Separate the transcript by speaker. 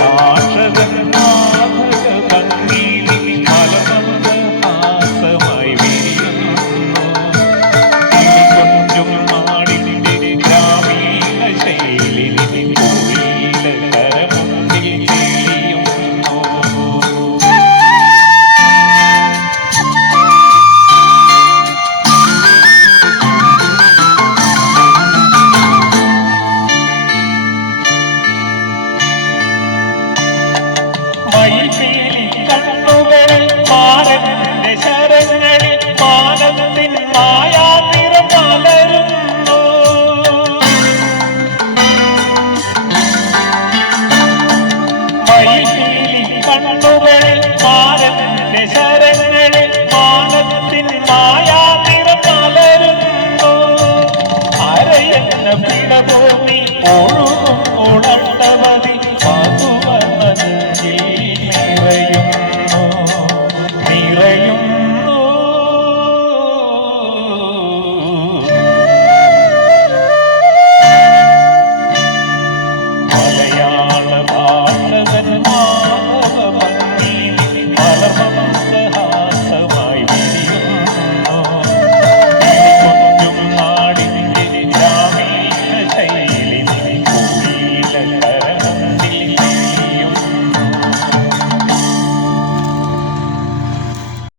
Speaker 1: ഭാഷകന്മാർ Oh.